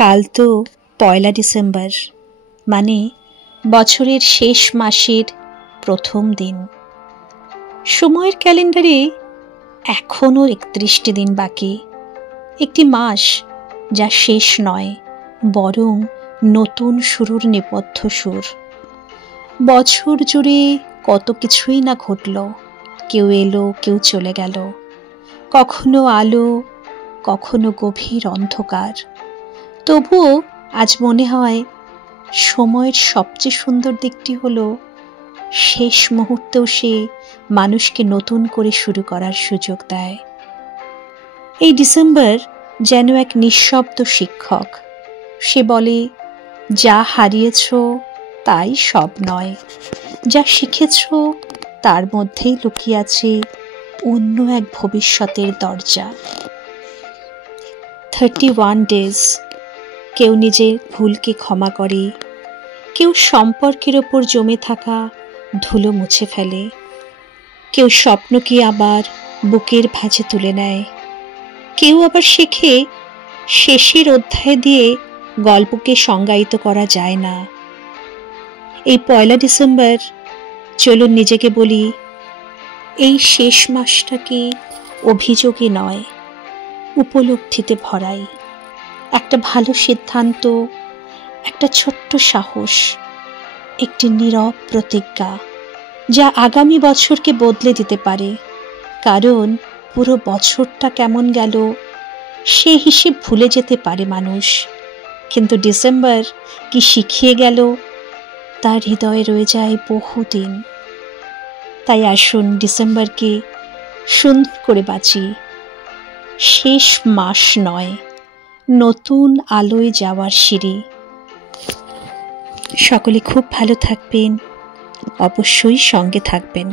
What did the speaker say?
কাল তো ১লা ডিসেম্বর, মানে বছরের শেষ মাসের প্রথম দিন। সময়ের ক্যালেন্ডারে এখনও ৩১টি দিন বাকি। একটি মাস যা শেষ নয়, বরং নতুন শুরুর নেপথ্য সুর। বছর জুড়ে কত কিছুই না ঘটল। কেউ এলো, কেউ চলে গেল। কখনো আলো, কখনো গভীর অন্ধকার। তবুও আজ মনে হয় সময়ের সবচেয়ে সুন্দর দিকটি হলো শেষ মুহূর্তেও সে মানুষকে নতুন করে শুরু করার সুযোগ দেয়। এই ডিসেম্বর যেন এক নিঃশব্দ শিক্ষক। সে বলে, যা হারিয়েছ তাই সব নয়, যা শিখেছ তার মধ্যেই লুকিয়ে আছে অন্য এক ভবিষ্যতের দরজা। 31 ডেজ। কেউ নিজের ভুলকে ক্ষমা করে, কেউ সম্পর্কের ওপর জমে থাকা ধুলো মুছে ফেলে, কেউ স্বপ্নকে আবার বুকের ভাঁজে তুলে নেয়, কেউ আবার শেখে শেষের অধ্যায় দিয়ে গল্পকে সংজ্ঞায়িত করা যায় না। এই ১লা ডিসেম্বর চলুন নিজেকে বলি, এই শেষ মাসটাকে অভিযোগে নয়, উপলব্ধিতে ভরাই। একটা ভালো সিদ্ধান্ত, একটা ছোট্ট সাহস, একটি নীরব প্রতিজ্ঞা, যা আগামী বছরকে বদলে দিতে পারে। কারণ পুরো বছরটা কেমন গেল সে হিসেব ভুলে যেতে পারে মানুষ, কিন্তু ডিসেম্বর কি শিখিয়ে গেল তার হৃদয়ে রয়ে যায় বহুদিন। তাই আসুন ডিসেম্বরকে সুন্দর করে বাঁচি। শেষ মাস নয়, নতুন আলোয় যাওয়ার সিঁড়ি। সকলে খুব ভালো থাকবেন, অবশ্যই সঙ্গে থাকবেন।